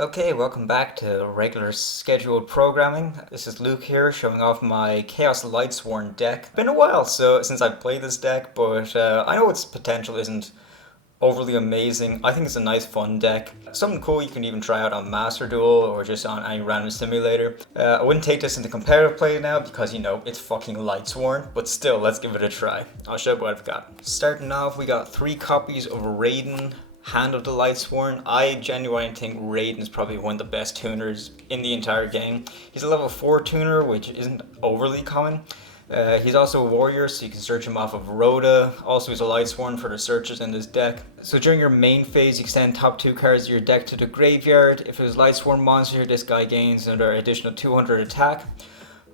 Okay, welcome back to regular scheduled programming. This is Luke here, showing off my Chaos Lightsworn deck. Been a while since I've played this deck, but I know its potential isn't overly amazing. I think it's a nice, fun deck. Something cool you can even try out on Master Duel or just on any random simulator. I wouldn't take this into competitive play now because, it's fucking Lightsworn, but still, let's give it a try. I'll show you what I've got. Starting off, we got 3 copies of Raiden, Hand of the Lightsworn. I genuinely think Raiden is probably one of the best tuners in the entire game. He's a level 4 tuner, which isn't overly common. He's also a warrior, so you can search him off of Rhoda. Also, he's a Lightsworn for the searches in this deck. So during your main phase, you can send top 2 cards of your deck to the graveyard. If it was Lightsworn monster, this guy gains another additional 200 attack.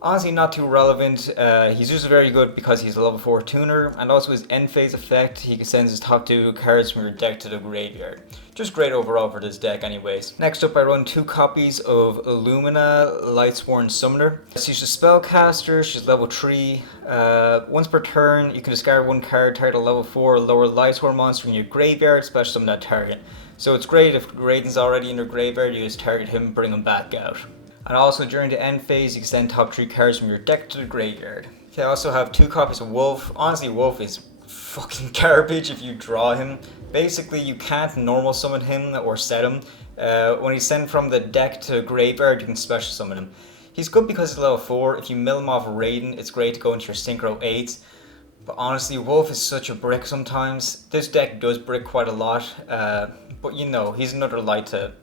Honestly, not too relevant. He's just very good because he's a level 4 tuner, and also his end phase effect, he can send his top 2 cards from your deck to the graveyard. Just great overall for this deck anyways. Next up, I run 2 copies of Lumina, Lightsworn Summoner. She's a spellcaster, she's level 3. Once per turn, you can discard 1 card, target a level 4 or lower Lightsworn monster in your graveyard, special summon that target. So it's great if Raiden's already in your graveyard, you just target him and bring him back out. And also during the end phase, you can send top 3 cards from your deck to the graveyard. Okay, I also have 2 copies of Wulf. Honestly, Wulf is fucking garbage if you draw him. Basically, you can't normal summon him or set him. When he's sent from the deck to graveyard, you can special summon him. He's good because he's level 4. If you mill him off Raiden, it's great to go into your Synchro 8s. But honestly, Wulf is such a brick sometimes. This deck does brick quite a lot. But he's another light to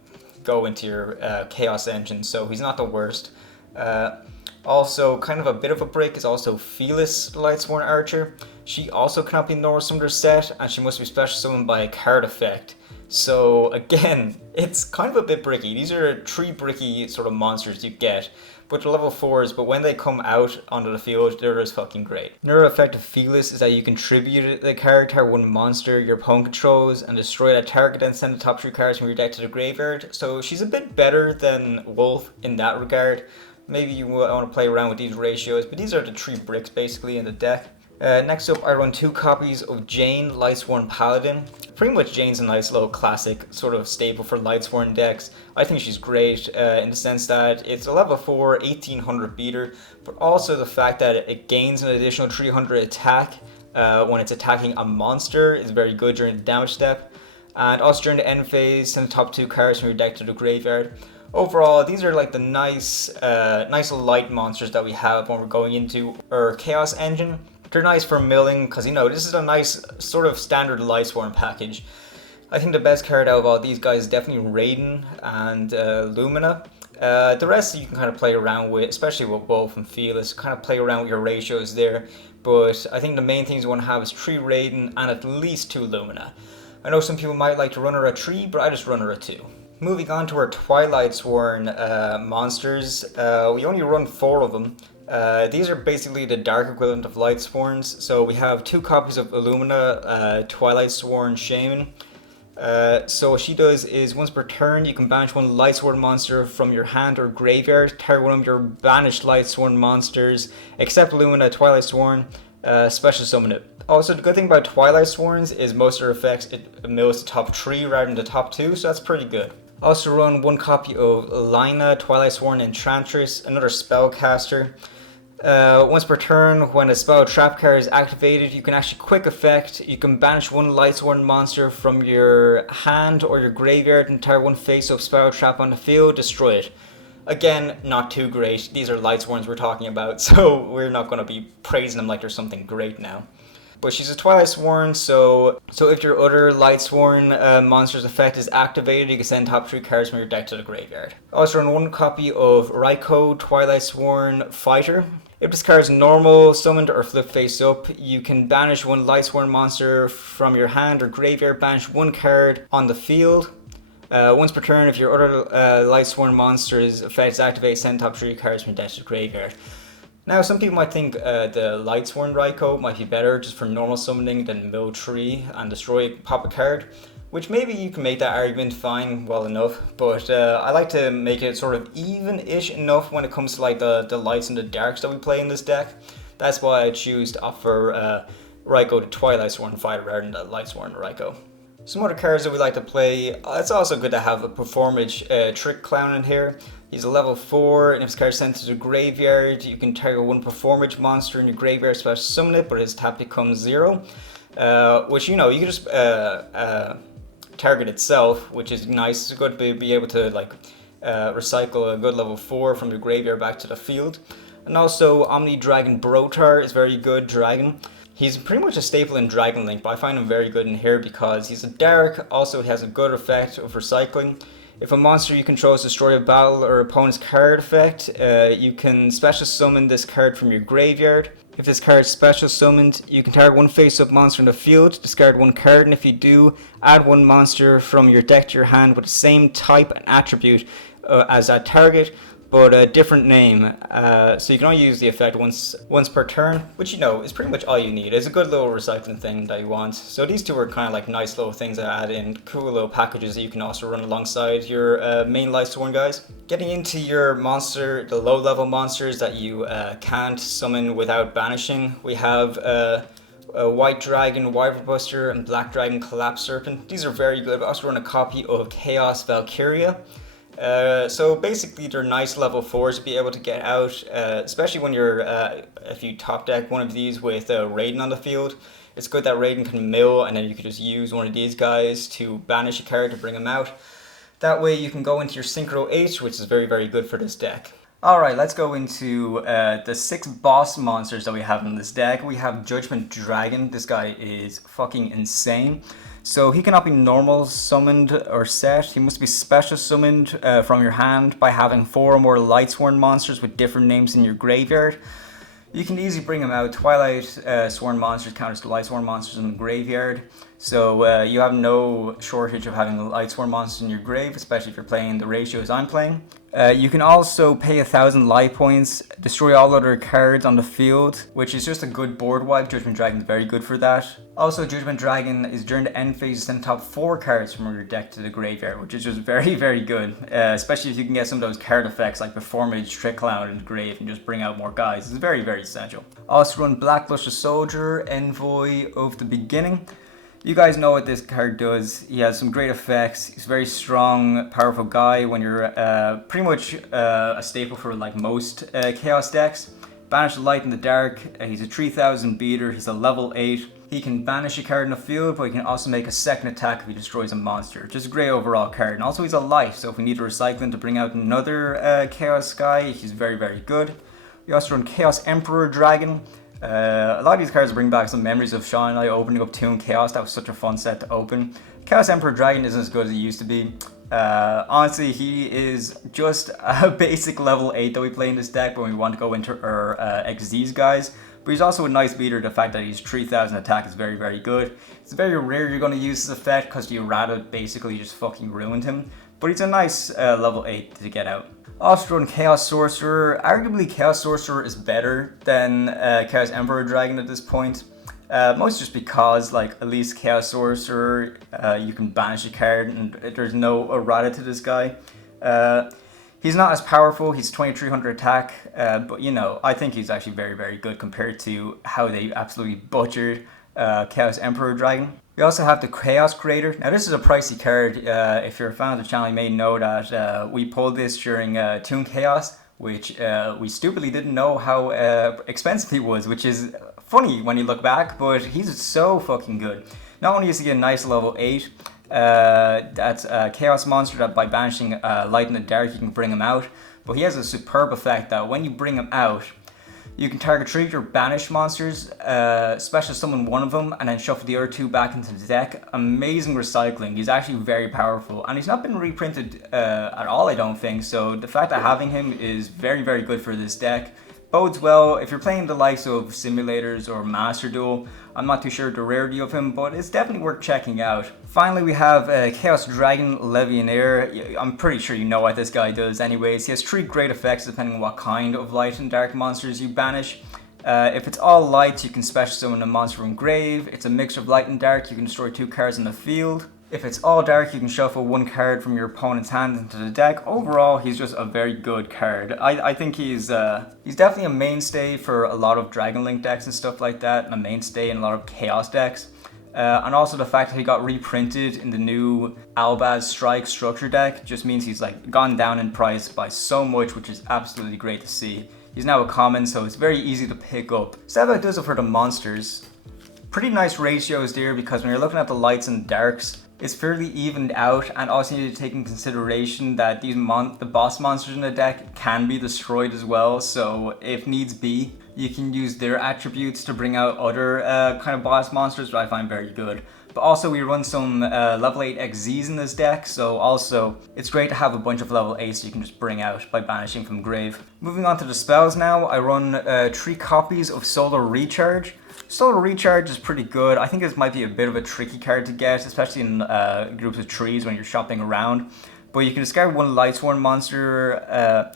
go into your Chaos engine, so he's not the worst. Also, kind of a bit of a break is also Felis, the Lightsworn Archer. She also cannot be normal summoned or set, and she must be special summoned by a card effect. So again, it's kind of a bit bricky. These are 3 bricky sort of monsters you get, but they're level 4s, but when they come out onto the field, they're just fucking great. Another effect of Felis is that you contribute the card to 1 monster your opponent controls and destroy that target and send the top 3 cards from your deck to the graveyard. So she's a bit better than Wulf in that regard. Maybe you want to play around with these ratios, but these are the 3 bricks basically in the deck. Next up, I run 2 copies of Jain, Lightsworn Paladin. Pretty much Jain's a nice little classic sort of staple for Lightsworn decks. I think she's great in the sense that it's a level 4, 1800 beater, but also the fact that it gains an additional 300 attack when it's attacking a monster is very good during the damage step. And also during the end phase, send the top 2 cards from your deck to the graveyard. Overall, these are like the nice light monsters that we have when we're going into our Chaos engine. They're nice for milling because, this is a nice sort of standard Lightsworn package. I think the best card out of all these guys is definitely Raiden and Lumina. The rest you can kind of play around with, especially with Wulf and Felis, kind of play around with your ratios there. But I think the main things you want to have is 3 Raiden and at least 2 Lumina. I know some people might like to run her at 3, but I just run her at 2. Moving on to our Twilightsworn monsters, we only run 4 of them. These are basically the dark equivalent of Lightsworns. So we have 2 copies of Illumina, Twilightsworn Shaman. So what she does is once per turn, you can banish 1 Lightsworn monster from your hand or graveyard, target 1 of your banished Lightsworn monsters, except Illumina, Twilightsworn, special summon it. Also, the good thing about Twilightsworns is most of their effects, it mills the top 3 rather than the top 2, so that's pretty good. Also run 1 copy of Lyla, Twilightsworn Enchantress, another spellcaster. Once per turn, when a spell trap card is activated, you can actually quick effect. You can banish 1 Lightsworn monster from your hand or your graveyard and target 1 face-up spell trap on the field, destroy it. Again, not too great. These are Lightsworns we're talking about, so we're not going to be praising them like they're something great now. But she's a Twilightsworn, so if your other Lightsworn monster's effect is activated, you can send top 3 cards from your deck to the graveyard. Also run 1 copy of Ryko, Twilightsworn Fighter. If this card is normal, summoned, or flip face up, you can banish 1 Lightsworn monster from your hand or graveyard, banish 1 card on the field. Once per turn, if your other Lightsworn monster's effect is activated, send top 3 cards from your deck to the graveyard. Now, some people might think the Lightsworn Ryko might be better just for normal summoning than mill 3 and destroy pop a card, which maybe you can make that argument fine, well enough, but I like to make it sort of even-ish enough when it comes to like the lights and the darks that we play in this deck. That's why I choose to offer Ryko to Twilightsworn Fighter rather than the Lightsworn Ryko. Some other cards that we like to play, it's also good to have a Performage Trick Clown in here. He's a level 4, and if his card is sent to the graveyard, you can target one Performage monster in your graveyard, special summon it, but his tap becomes 0. Which, you know, you can just target itself, which is nice. It's good to be able to, like, recycle a good level 4 from the graveyard back to the field. And also, Omni Dragon Brotaur is very good dragon. He's pretty much a staple in Dragon Link, but I find him very good in here because he's a dark, also he has a good effect of recycling. If a monster you control is destroy a battle or opponent's card effect, you can special summon this card from your graveyard. If this card is special summoned, you can target one face-up monster in the field, discard one card, and if you do, add one monster from your deck to your hand with the same type and attribute as that target, but a different name. So you can only use the effect once per turn, which, you know, is pretty much all you need. It's a good little recycling thing that you want. So these two are kind of like nice little things that add in cool little packages that you can also run alongside your main Lightsworn guys. Getting into your monster, the low level monsters that you can't summon without banishing, we have a White Dragon Wyverburster and Black Dragon Collapserpent. These are very good. I also run a copy of Chaos Valkyria. So basically they're nice level 4s to be able to get out, especially when you're, if you top deck one of these with Raiden on the field. It's good that Raiden can mill, and then you can just use one of these guys to banish a card to bring him out. That way you can go into your Synchro H, which is very, very good for this deck. Alright, let's go into the 6 boss monsters that we have in this deck. We have Judgment Dragon. This guy is fucking insane. So he cannot be normal summoned or set. He must be special summoned from your hand by having 4 or more Lightsworn monsters with different names in your graveyard. You can easily bring him out. Twilightsworn monsters count as Lightsworn monsters in the graveyard. So you have no shortage of having Lightsworn monsters in your grave, especially if you're playing the ratios I'm playing. You can also pay 1,000 life points, destroy all other cards on the field, which is just a good board wipe. Judgment Dragon is very good for that. Also, Judgment Dragon is during the end phase, send top 4 cards from your deck to the graveyard, which is just very, very good. Especially if you can get some of those card effects like Performage, Trick Clown in the grave and just bring out more guys. It's very, very essential. Also run Blackluster Soldier, Envoy of the Beginning. You guys know what this card does. He has some great effects. He's a very strong, powerful guy when you're pretty much a staple for like most Chaos decks. Banish the Light in the Dark. He's a 3000 beater. He's a level 8. He can banish a card in the field, but he can also make a second attack if he destroys a monster. Just a great overall card. And also he's a light, so if we need to recycle him to bring out another Chaos guy, he's very, very good. We also run Chaos Emperor Dragon. A lot of these cards bring back some memories of Sean and I opening up Toon Chaos. That was such a fun set to open. Chaos Emperor Dragon isn't as good as he used to be. Honestly, he is just a basic level 8 that we play in this deck when we want to go into our XZs guys. But he's also a nice beater. The fact that he's 3000 attack is very, very good. It's very rare you're going to use this effect because the errata basically just fucking ruined him. But he's a nice level 8 to get out. Also run Chaos Sorcerer. Arguably Chaos Sorcerer is better than Chaos Emperor Dragon at this point. Most just because, like, at least Chaos Sorcerer, you can banish a card and there's no errata to this guy. He's not as powerful, he's 2300 attack, but you know, I think he's actually very, very good compared to how they absolutely butchered Chaos Emperor Dragon. We also have the Chaos Creator. Now this is a pricey card. If you're a fan of the channel, you may know that we pulled this during Toon Chaos, which we stupidly didn't know how expensive he was, which is funny when you look back, but he's so fucking good. Not only is he a nice level 8, that's a Chaos monster that by banishing Light in the Dark you can bring him out, but he has a superb effect that when you bring him out, you can target 3 of your banished monsters, special summon one of them, and then shuffle the other 2 back into the deck. Amazing recycling. He's actually very powerful, and he's not been reprinted at all, I don't think, so the fact that having him is very, very good for this deck. Bodes well if you're playing the likes of Simulators or Master Duel. I'm not too sure the rarity of him, but it's definitely worth checking out. Finally, we have Chaos Dragon Levianeer. I'm pretty sure you know what this guy does anyways. He has 3 great effects depending on what kind of light and dark monsters you banish. If it's all light, you can special summon a monster from grave. It's a mixture of light and dark. You can destroy 2 cards in the field. If it's all dark, you can shuffle 1 card from your opponent's hand into the deck. Overall, he's just a very good card. I think he's definitely a mainstay for a lot of Dragon Link decks and stuff like that, and a mainstay in a lot of Chaos decks. And also the fact that he got reprinted in the new Albaz Strike structure deck just means he's like gone down in price by so much, which is absolutely great to see. He's now a common, so it's very easy to pick up. So that about does it for the monsters. Pretty nice ratios there, because when you're looking at the lights and darks, it's fairly evened out, and also you need to take in consideration that the boss monsters in the deck can be destroyed as well, so if needs be, you can use their attributes to bring out other kind of boss monsters, which I find very good. But also we run some level 8 XZs in this deck, so also it's great to have a bunch of level 8s you can just bring out by banishing from grave. Moving on to the spells now, I run 3 copies of Solar Recharge. Solar Recharge is pretty good. I think this might be a bit of a tricky card to get, especially in groups of trees when you're shopping around. But you can discard 1 Lightsworn monster,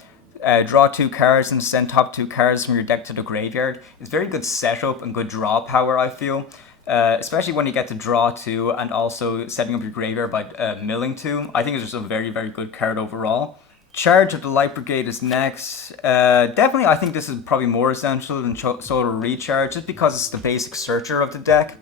draw 2 cards, and send top 2 cards from your deck to the graveyard. It's very good setup and good draw power, I feel. Especially when you get to draw 2 and also setting up your graveyard by milling 2. I think it's just a very, very good card overall. Charge of the Light Brigade is next. Definitely, I think this is probably more essential than Solar Recharge, just because it's the basic searcher of the deck.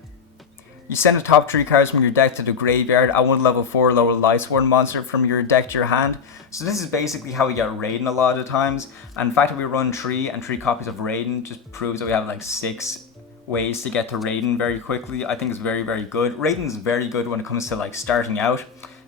You send the top 3 cards from your deck to the graveyard, add 1 level 4 lower Lightsworn monster from your deck to your hand. So this is basically how we get Raiden a lot of the times. And the fact that we run 3 and 3 copies of Raiden just proves that we have like 6 ways to get to Raiden very quickly. I think it's very, very good. Raiden is very good when it comes to like starting out.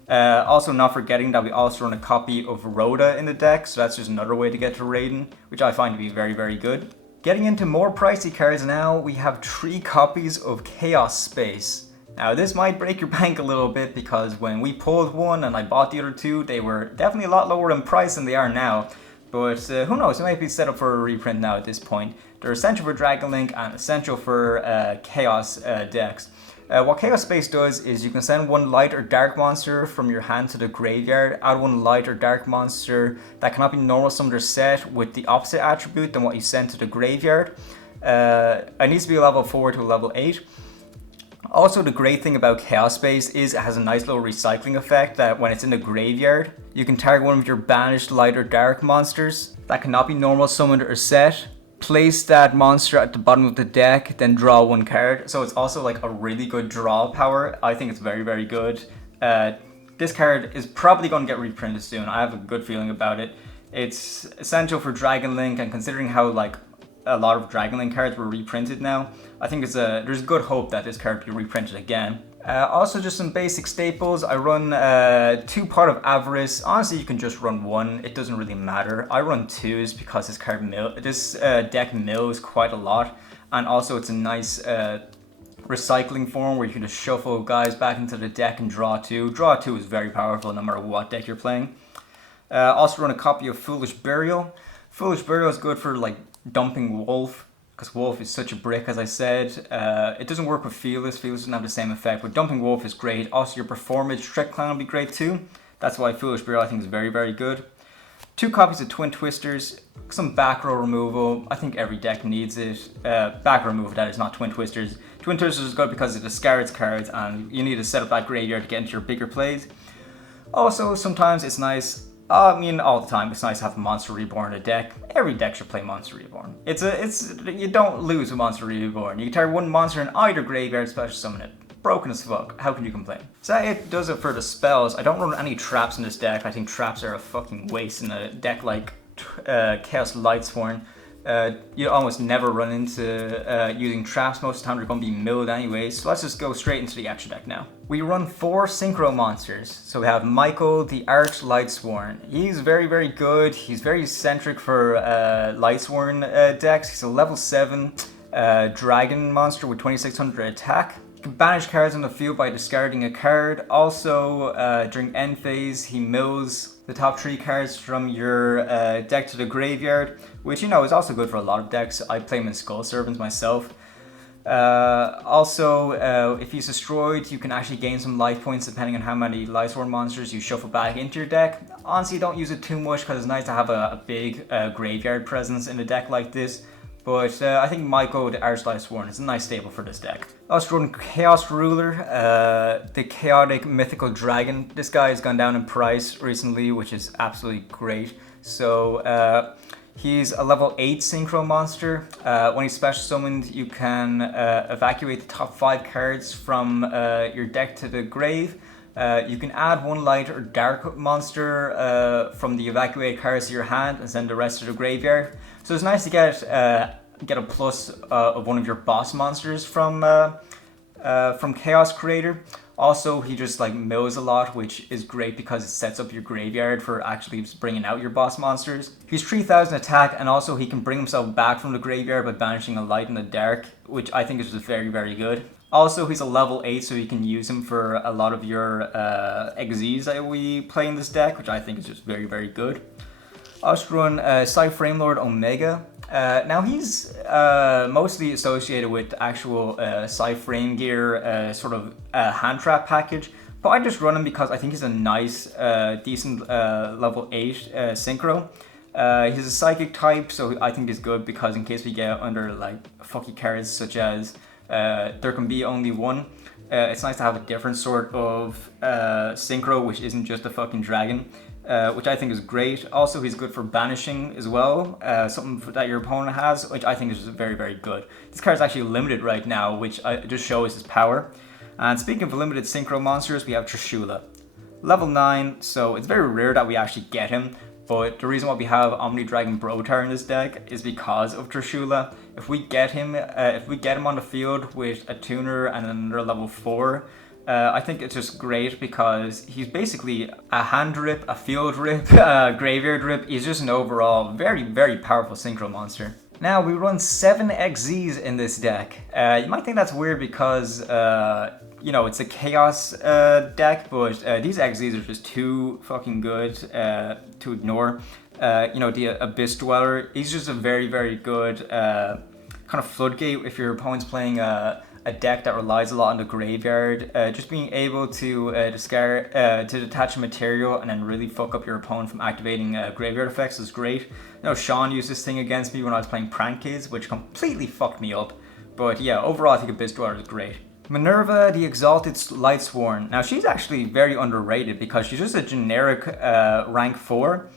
Also not forgetting that we also run a copy of Rhoda in the deck, so that's just another way to get to Raiden, which I find to be very, very good. Getting into more pricey cards now, we have 3 copies of Chaos Space. Now this might break your bank a little bit, because when we pulled one and I bought the other 2, they were definitely a lot lower in price than they are now. But who knows, it might be set up for a reprint now at this point. They're essential for Dragon Link and essential for Chaos decks. What Chaos Space does is you can send 1 light or dark monster from your hand to the graveyard, add 1 light or dark monster that cannot be normal summoned or set with the opposite attribute than what you sent to the graveyard. It needs to be a level 4 to a level 8. Also, the great thing about Chaos Space is it has a nice little recycling effect that when it's in the graveyard, you can target 1 of your banished light or dark monsters that cannot be normal summoned or set, place that monster at the bottom of the deck, then draw 1 card. So it's also like a really good draw power. I think it's very, very good. This card is probably going to get reprinted soon. I have a good feeling about it. It's essential for Dragon Link, and considering how like a lot of Dragon Link cards were reprinted now, I think there's good hope that this card will be reprinted again. Also, just some basic staples. I run 2 Pot of Avarice. Honestly, you can just run 1. It doesn't really matter. I run 2s because this deck mills quite a lot, and also it's a nice recycling form where you can just shuffle guys back into the deck and draw 2. Draw 2 is very powerful no matter what deck you're playing. Also run a copy of Foolish Burial. Foolish Burial is good for like dumping Wulf, because Wulf is such a brick, as I said. It doesn't work with Felis. Felis doesn't have the same effect, but dumping Wulf is great. Also, your Performage Trick Clan will be great too. That's why Foolish Burial I think is very, very good. 2 copies of Twin Twisters, some back row removal. I think every deck needs it. Back row removal, that is, not Twin Twisters. Twin Twisters is good because it discards cards, and you need to set up that graveyard to get into your bigger plays. Also, sometimes it's nice. I mean, all the time, it's nice to have Monster Reborn in a deck. Every deck should play Monster Reborn. You don't lose with Monster Reborn. You can target 1 monster in either graveyard, special summon it. Broken as fuck. How can you complain? So it does it for the spells. I don't run any traps in this deck. I think traps are a fucking waste in a deck like Chaos Lightsworn. You almost never run into using traps. Most of the time they're going to be milled anyway. So let's just go straight into the extra deck now. We run 4 Synchro monsters. So we have Michael, the Arch Lightsworn. He's very, very good. He's very centric for Lightsworn decks. He's a level 7 dragon monster with 2600 attack. You can banish cards on the field by discarding a card. Also, during end phase, he mills the top 3 cards from your deck to the graveyard, which, you know, is also good for a lot of decks. I play him in Skullserpent myself. Also, if he's destroyed, you can actually gain some life points depending on how many Lightsworn monsters you shuffle back into your deck. Honestly, don't use it too much because it's nice to have a big graveyard presence in a deck like this. But I think Myko, the Arch Lightsworn, is a nice staple for this deck. Also run Chaos Ruler, the chaotic mythical dragon. This guy has gone down in price recently, which is absolutely great. So He's a level 8 Synchro monster. When he's special summoned, you can evacuate the top 5 cards from your deck to the grave. You can add one light or dark monster from the evacuated cards to your hand and send the rest to the graveyard. So it's nice to get a plus of one of your boss monsters from Chaos Creator. Also, he just like mills a lot, which is great because it sets up your graveyard for actually bringing out your boss monsters. He's 3000 attack, and also he can bring himself back from the graveyard by banishing a light in the dark, which I think is just very, very good. Also, he's a level 8, so you can use him for a lot of your XZs that we play in this deck, which I think is just very, very good. I also run Flamelord Omega. Now he's mostly associated with actual Frame Gear sort of hand trap package, but I just run him because I think he's a nice, decent level 8 Synchro. He's a psychic type, so I think he's good because in case we get under like fucky cards such as there can be only one, it's nice to have a different sort of Synchro which isn't just a fucking dragon. Which I think is great. Also, he's good for banishing as well, something that your opponent has, which I think is very, very good. This card is actually limited right now, which just shows his power. And speaking of limited Synchro monsters, we have Trishula. Level 9, so it's very rare that we actually get him, but the reason why we have Omni Dragon Brotaur in this deck is because of Trishula. If we get him on the field with a tuner and another level 4, I think it's just great because he's basically a hand rip, a field rip, a graveyard rip. He's just an overall very, very powerful Synchro monster. Now, we run 7 XZs in this deck. You might think that's weird because, it's a Chaos deck, but these XZs are just too fucking good to ignore. The Abyss Dweller, he's just a very, very good kind of floodgate if your opponent's playing a deck that relies a lot on the graveyard. Just being able to discard, to detach a material and then really fuck up your opponent from activating graveyard effects is great. Sean used this thing against me when I was playing Prank Kids, which completely fucked me up. But yeah, overall I think Abyss Dweller is great. Minerva, the Exalted Lightsworn. Now she's actually very underrated because she's just a generic rank 4.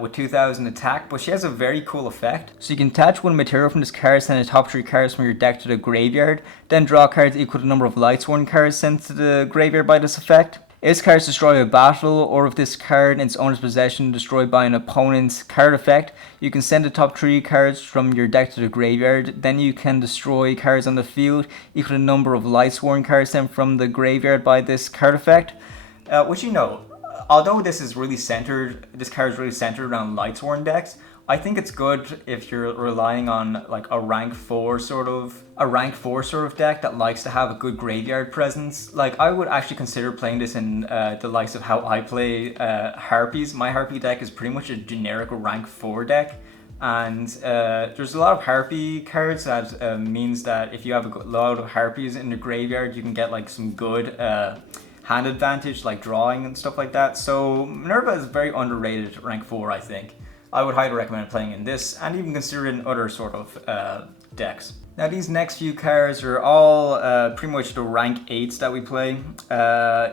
With 2000 attack, but she has a very cool effect. So you can attach one material from this card, send the top 3 cards from your deck to the graveyard, then draw cards equal to the number of Lightsworn cards sent to the graveyard by this effect. If this card is destroyed by battle, or if this card in its owner's possession destroyed by an opponent's card effect, you can send the top 3 cards from your deck to the graveyard. Then you can destroy cards on the field equal to the number of Lightsworn cards sent from the graveyard by this card effect. Although this card is really centered around Lightsworn decks, I think it's good if you're relying on like a rank 4 sort of deck that likes to have a good graveyard presence. Like I would actually consider playing this in the likes of how I play Harpies. My Harpy deck is pretty much a generic rank 4 deck, and there's a lot of Harpy cards that means that if you have a lot of Harpies in the graveyard, you can get like some good hand advantage like drawing and stuff like that. So Minerva is very underrated rank 4, I think. I would highly recommend playing in this and even consider it in other sort of decks. Now these next few cards are all pretty much the rank 8s that we play.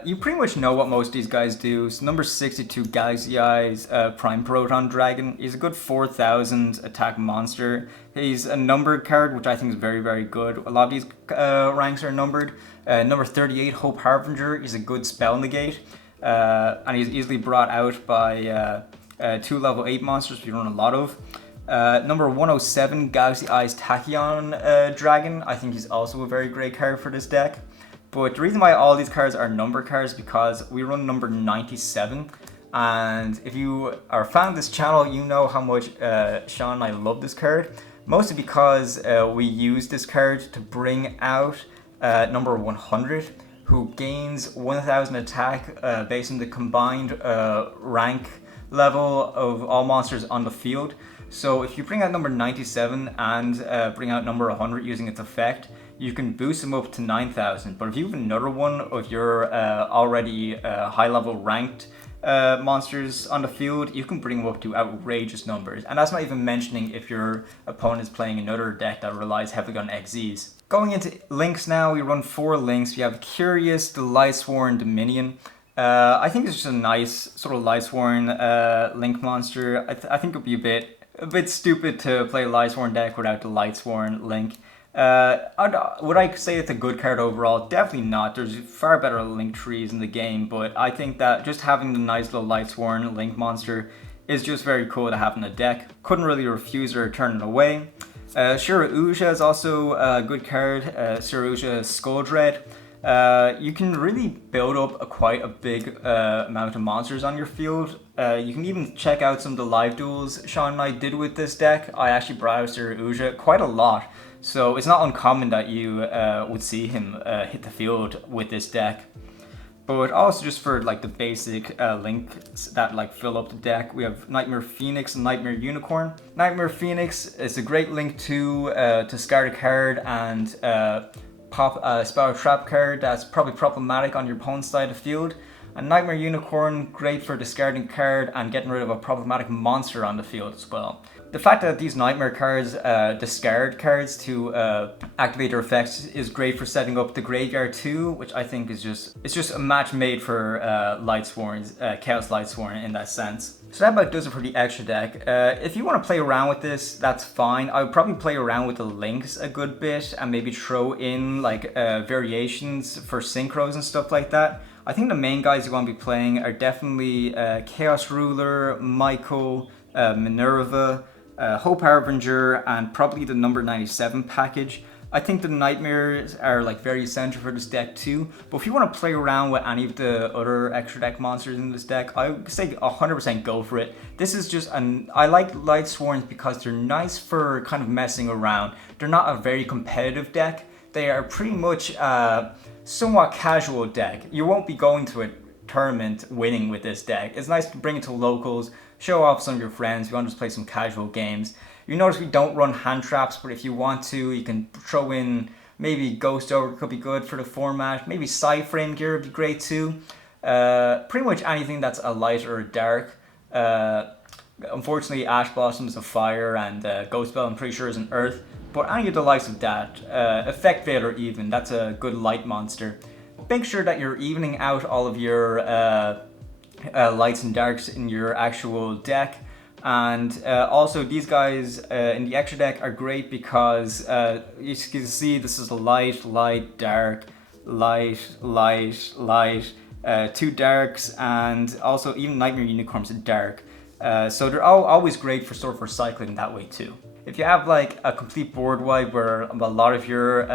You pretty much know what most of these guys do. So number 62, Galaxy Eyes Prime Proton Dragon. He's a good 4000 attack monster. He's a numbered card, which I think is very, very good. A lot of these ranks are numbered. Number 38, Hope Harbinger. He's a good spell negate. And he's easily brought out by 2 level 8 monsters we run a lot of. Number 107, Galaxy Eyes Tachyon Dragon. I think he's also a very great card for this deck. But the reason why all these cards are number cards is because we run number 97. And if you are a fan of this channel, you know how much Sean and I love this card. Mostly because we use this card to bring out number 100, who gains 1000 attack based on the combined rank level of all monsters on the field. So if you bring out number 97 and bring out number 100 using its effect, you can boost them up to 9000. But if you have another one of your already high level ranked monsters on the field, you can bring them up to outrageous numbers. And that's not even mentioning if your opponent is playing another deck that relies heavily on XZs. Going into links now, we run 4 links. We have Curious, the Lightsworn Dominion. I think it's just a nice sort of Lightsworn Link monster. I think it would be a bit stupid to play a Lightsworn deck without the Lightsworn Link. Would I say it's a good card overall? Definitely not. There's far better Link trees in the game, but I think that just having the nice little Lightsworn Link monster is just very cool to have in the deck. Couldn't really refuse or turn it away. Shirauja is also a good card. Shirauja Skull Dread. You can really build up quite a big amount of monsters on your field. You can even check out some of the live duels Sean and I did with this deck. I actually browsed Shirauja quite a lot, so it's not uncommon that you would see him hit the field with this deck. But also just for like the basic links that like fill up the deck, we have Nightmare Phoenix and Nightmare Unicorn. Nightmare Phoenix is a great link to discard a card and pop a spell trap card that's probably problematic on your opponent's side of the field. And Nightmare Unicorn, great for discarding a card and getting rid of a problematic monster on the field as well. The fact that these Nightmare cards discard cards to activate their effects is great for setting up the graveyard too, which I think is just a match made for Lightsworn's Chaos Lightsworn in that sense. So that about does it for the extra deck. If you want to play around with this, that's fine. I would probably play around with the links a good bit and maybe throw in like variations for synchros and stuff like that. I think the main guys you want to be playing are definitely Chaos Ruler, Michael, Minerva, Hope Harbinger, and probably the number 97 package. I think the Nightmares are like very essential for this deck too, but if you want to play around with any of the other extra deck monsters in this deck, I would say 100% go for it. This is just I like Lightsworns because they're nice for kind of messing around. They're not a very competitive deck. They are pretty much somewhat casual deck. You won't be going to a tournament winning with this deck. It's nice to bring it to locals, show off some of your friends. You want to just play some casual games. You notice we don't run hand traps, but if you want to, you can throw in maybe Ghost Ogre could be good for the format. Maybe Side-Frame Gear would be great too. Pretty much anything that's a light or a dark. Unfortunately, Ash Blossom is a fire, and Ghost Bell I'm pretty sure is an earth. But any of the likes of that, Effect Veiler even, that's a good light monster. Make sure that you're evening out all of your lights and darks in your actual deck. And also these guys in the extra deck are great because you can see this is light, light, dark, light, light, light, two darks, and also even Nightmare Unicorn's a dark. So they're always great for sort of recycling that way too. If you have like a complete board wipe where a lot of your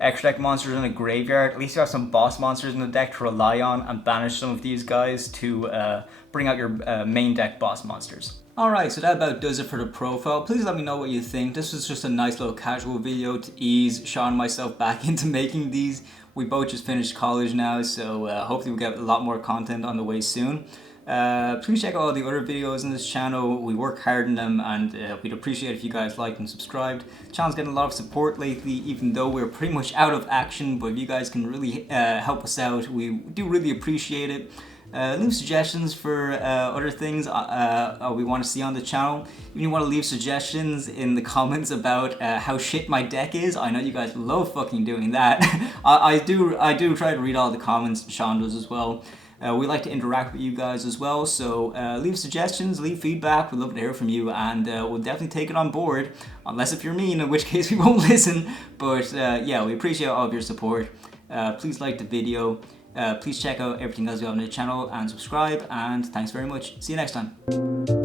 extra deck monsters are in a graveyard, at least you have some boss monsters in the deck to rely on and banish some of these guys to bring out your main deck boss monsters. Alright, so that about does it for the profile. Please let me know what you think. This was just a nice little casual video to ease Sean and myself back into making these. We both just finished college now, so hopefully we'll get a lot more content on the way soon. Please check out all the other videos in this channel. We work hard in them, and we'd appreciate if you guys liked and subscribed. The channel's getting a lot of support lately, even though we're pretty much out of action, but if you guys can really help us out, we do really appreciate it. Leave suggestions for other things we want to see on the channel. If you want to leave suggestions in the comments about how shit my deck is, I know you guys love fucking doing that. I do try to read all the comments, Sean does as well. We like to interact with you guys as well, so leave suggestions, leave feedback. We'd love to hear from you, and we'll definitely take it on board, unless if you're mean, in which case we won't listen. But yeah, we appreciate all of your support. Please like the video. Please check out everything else we have on the channel and subscribe, and thanks very much. See you next time.